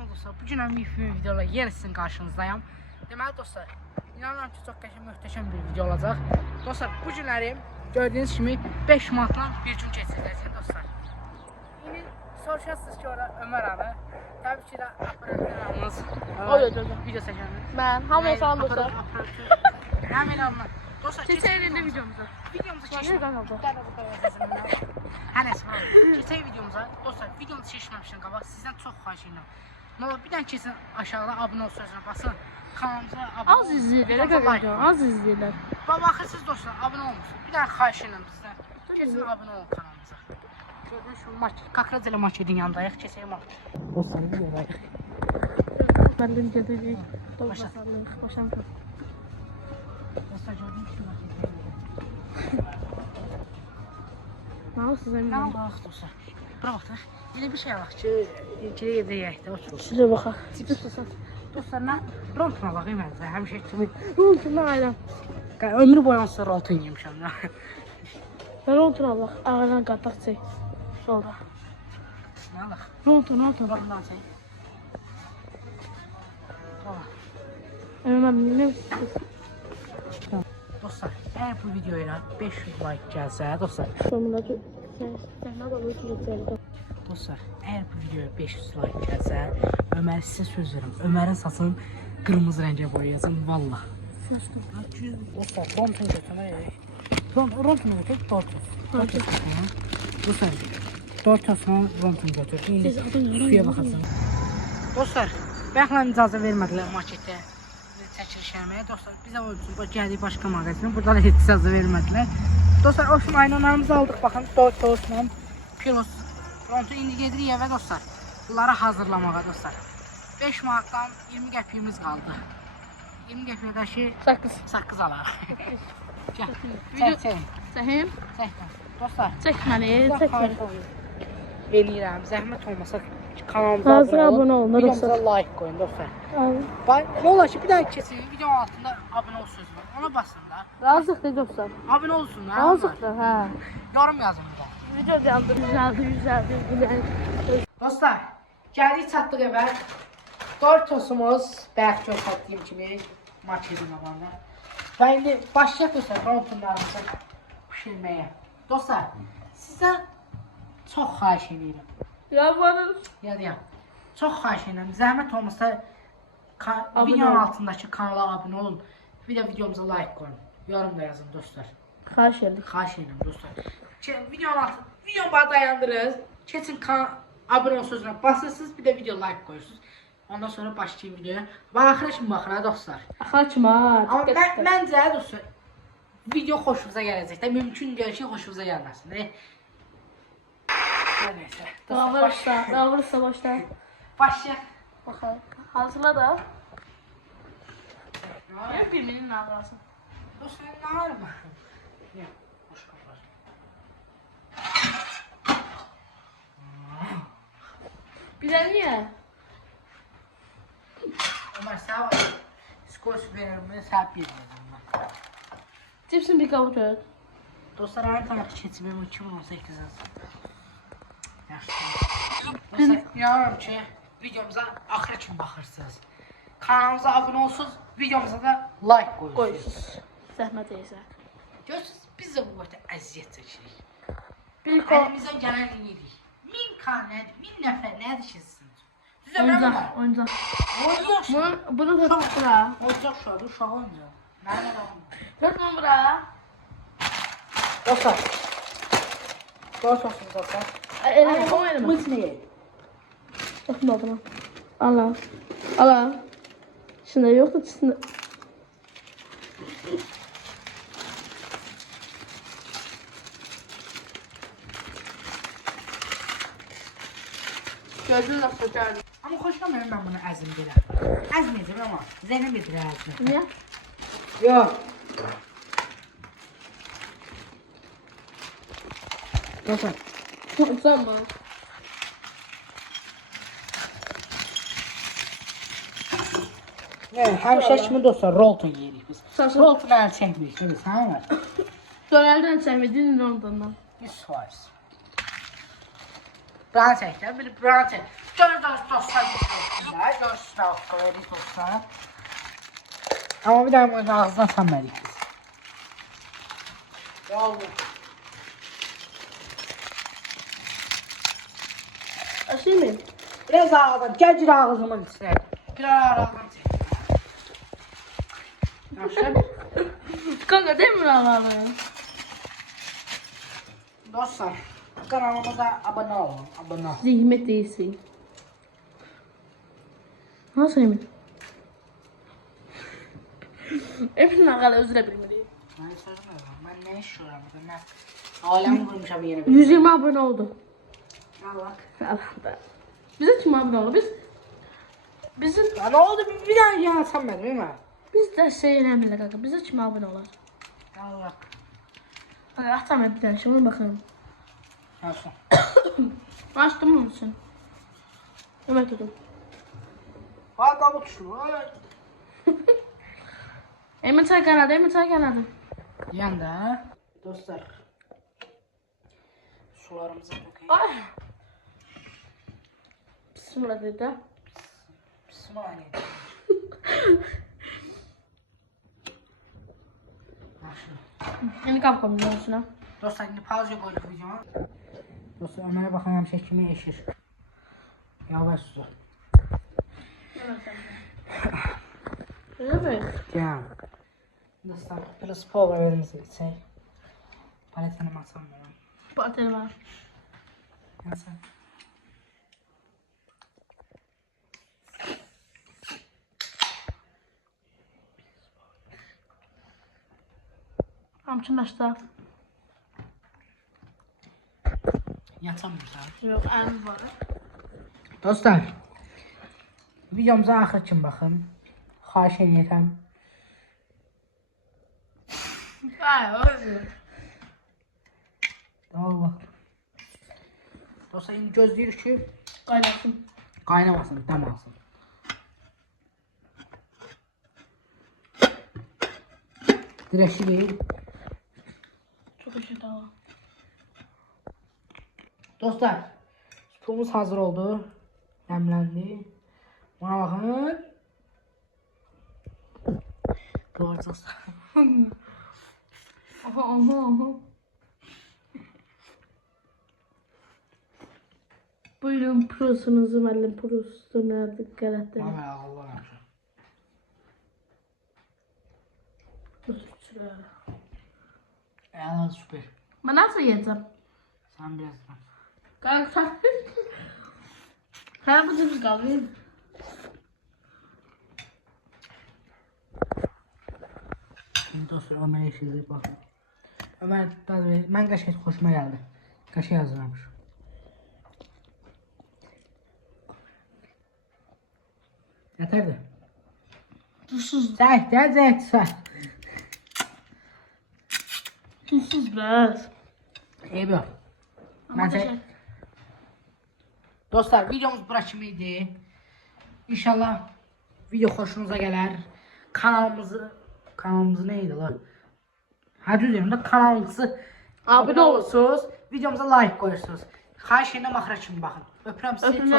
Salam dostlar, bugün bir videoyla yenə sizin qarşınızdayım. Deməli dostlar, inanıram ki çox qəşəng, möhtəşəm bir video olacaq. Dostlar, bu günləri gördüyünüz kimi 5 manatla bir gün keçiriləcək dostlar. İndi soruşarsınız ki, ora Ömər abi, təbii ki də operatörümüz, video çəkənimiz. Mən, hamıya salam dostlar. Həmin anlar. Dostlar, Keçək elində videomuza. Videomuza keçməmişdən qabaq sizdən çox xahiş edirəm. Nə olur, bir dənə kesin aşağıda abunə ol sözünə basın. Kanalımıza abunə olun. Az izləyirlər, az izləyirlər. Baxırsınız dostlar, abunə olmuşsunuz. Bir dənə xahiş edirəm sizdən. Kesin abunə olun kanalımıza. Gördüyünüz şu Kakrac ilə marketin yanındayıq. Keçək market. Dostlar, videodayıq. Mən də gedəcəyik. Başlayalım. Dostlar, gördüyünüz kimi marketin Nə olsun sizə? Nə olaq dostlar? Bura baxdıq. Elə bir şey alaq ki, ikiyə gedəyək də oturur. Sizə baxaq. Dostlar, nə? Rontun alaq yeməlidir, həmişə kimi. Rontuna ayrım. Ömrü boyu onsuz rontun yemişəm da. Ben rontuna alaq. Ağırdan qataq çək. Solda. Nə alaq? Rontun. Rontun çək. Mən bilmirəm. Dostlar, əgər bu videoya 500 like gəlsə, dostlar, dostlar, əgər bu videoya 500 like gəlsə, Ömər sizə söz verirəm. Ömərin saçını qırmızı rəngə boyayacağım, valla. Dostlar, rontunu götürmək. Rontunu götür, Doritos. Dostlar, Doritos'unu rontunu götür. İndi suya baxarsın. Dostlar, bəxlən icazə vermədilər marketdə çəkiliş eləməyə. Dostlar, bizə o üçün gəldik başqa mağazinə. Burada da heç icazə vermədilər. Dostlar, o üçün aynalarımızı aldıq. Baxın, Doritos'la Pilos rontu indi gedirik evə dostlar. Bunları hazırlamağa dostlar. 5 manatdan 20 qəpiyimiz qaldı. 20 qəpiyədəki saqqız alarıq. Gəl, Çəkəm. Dostlar, Çəkməni. eləyirəm. Zəhmət olmasa kanalımıza Hazır abunə olun, videomuza dostlar. like qoyun dostlar. Nə olar ki, bir dənə keçin, videonun altında abunə ol sözü var. Ona basın da. Razılıqdır dostlar. Abunə olsun da. Razılıqdır, hə. Yorum yazın bir də. Video yandı, güzeldir. Dostlar, gəldik çatdıq evə. Doritosumuz bayaq göstərdiyim kimi marketin qabağında. Və indi başlayaq dostlar rontunlarımızı pişirməyə. Dostlar, sizdən çox xahiş edirəm. Yalvarırız. Yadıyam. Çox xahiş edirəm. Zəhmət olmasa videonun altındakı kanala abunə olun. Bir də videomuza like qoyun. Yorum da yazın dostlar. Xahiş edirəm. Xahiş edirəm dostlar. Videonun altında videonu bana dayandırırız. Keçin abunə ol sözünə basırsınız. Bir də video like qoyursunuz. Ondan sonra başlayın videoya. Baxıra kimi baxıra dostlar. Açma. Amma məncə dostlar video xoşunuza gələcək də. Mümkün deyil ki, xoşunuza gəlməsin. Neyse. Dağılırsa başla. Başlayaq. Bakalım. Hazırla da. Ben birinin nazarası. Dostlar, nə var mı? Yox, boş qaplar. Bir de niye? Ömər, sağ ol. Skors veririm, səhv bilmirəm mən. Cipsin bir kabuk öğret. Dostlar, hər tarafı keçimim 2018 yazdım. Yaxşı. Dostlar, inanıram ki, videomuza axıra kimi baxırsınız. Kanalımıza abunə olsunuz, videomuza da like qoyursunuz. Zəhmət eysə. Görürsünüz, biz də bu qədər əziyyət çəkirik. Əlimizdən Əlimizdən gələn eləyirik. 1000k nədir? 1000 nəfər nədir ki sizin? Düzə mən var. Oyuncaq. Oyuncaq şu. Bunu da bura. Oyuncaq şuadır, uşaq oyuncaq. Mənə də olmur. Götürmə bura. Dostlar. Dostlar, dostlar. Elime koy elime. Mısneye. Bakma buna. Allah. Şimdi yok da içinde. Gördün nasıl gördün? Ama hoşlanmıyorum ben bunu əzim belə. Əzməyəcəm ama zəmin edir əzmi. Niye? Yox. Dostlar. Utanma. Həmişə kimi dostlar rolton yeyirik biz. Saçma. Rolton əl çəkmirik, görürsən mi? Dönelden çekmedin ondan. 100%. Bran çəklər, bir bran çək. Gör dostlar. içində. Görürsünüz ağzına dostlar. Amma bir daha bunu ağzına sanmadık biz. Yavrum. Açayım mı? Biraz ağzına, gel ağzımın içine. Biraz ağzına çek. Yaxşı. Kanka demir alalım. Dostlar, kanalımıza abone olun. Abone olun. Zahmet değilsin. Nasıl emin? Emin ağalı özür bilmeliyim. Ben sormuyorum. Ben ne yaşıyorum burada? Ben alemi kurmuşam yeni bir. 120 abone oldu. Allah. Allah. Bize kim abone oldu? Bizim Ya ne oldu? Bir daha yansam ben değil mi? biz de şey önemli kanka. Bize kim abone olur? Allah. Hadi atam bir tane şimdi bakalım. Nasıl? Açtım mı musun? Evet dedim. Bak kabuk şu. Emin çay kanadı, Emin çay kanadı. Yanda. Dostlar. Sularımızı dökeyim. Ay. Bismillah dedi. Bismillah. Şimdi kalk koyayım üstüne. Dostlar şimdi pauza koyduk videomu. Dostlar Ömer'e bakın hem kimi eşir. Yavaş su. Öyle mi? Ya. Dostlar biraz pol evimize gitsek. Paletini masam benim. Pateni var. Nasıl? Amçın açtı. Yatamıyorsan. Yok ayağımız var. Dostlar. Videomuza axır kimi baxın. Xahiş edirəm. Ay öyle. Allah. Dostlar indi gözləyirik ki Kaynasın. qaynamasın, dəm alsın. Dirəşi deyil. Çok işi daha. Dostlar, supumuz hazır oldu. Dəmləndi. Buna baxın. Görəcəksiniz. Aha aha aha. Buyurun prosunuzu müəllim prosuna dikkat edin. Bana belə Allah yaxşı. Əla süper. Ben nasıl yiyeceğim? Sən birazdan. Kanka. Sen bu cipsi kaldı. Şimdi dostlar Ömer'e işleyip bakın. Ömer daha böyle, ben kaşık hoşuma geldi. Kaşık hazırlamış. Yeterdi. Tuzsuz. Sen sen. Tuzsuz biraz. İyi bu. Dostlar videomuz bura kimiydi? İnşallah video hoşunuza gələr. Kanalımızı neydi lan? Hə düz da kanalımızı abone olursunuz. Videomuza like qoyursunuz. Xahiş edirəm axıra kimi baxın. Öpürəm sizi. Öpürəm.